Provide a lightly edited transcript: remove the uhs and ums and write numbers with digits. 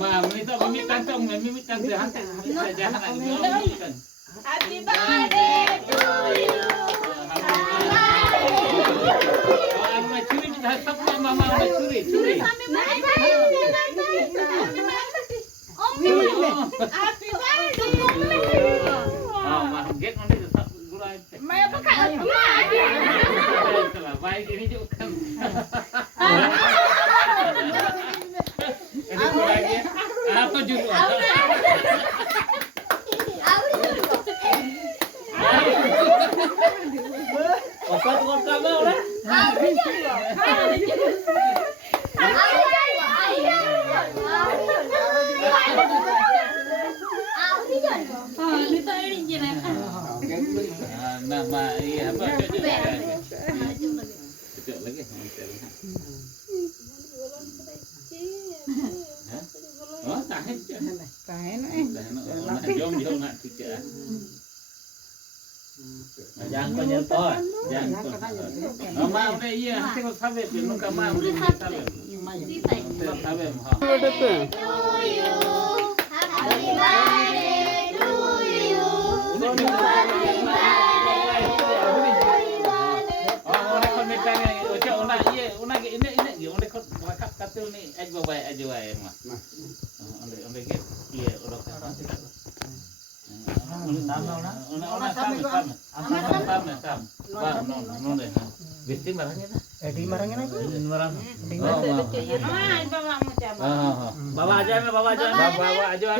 Ma, minta mimit kantong, mimit kantong hantar. Jangan mimit kan. Happy birthday to you. Mama curi dah sampai mama curi. Happy birthday. Happy birthday. Ah, mah get only tetap gulai. Maya pakai Baik ini juga kan. Ini lagi. Apa juga? Obat kota mah udah. Nama iya apa cocok lagi. Oh, tahan. Jom nak tiga. Jangan kau nyentuh. Mama udah iya, nanti kau sabar, belum kamu udah sabar. Sabar, mah. Bisti marahnya dah. Di marangin aja. Bawa aja.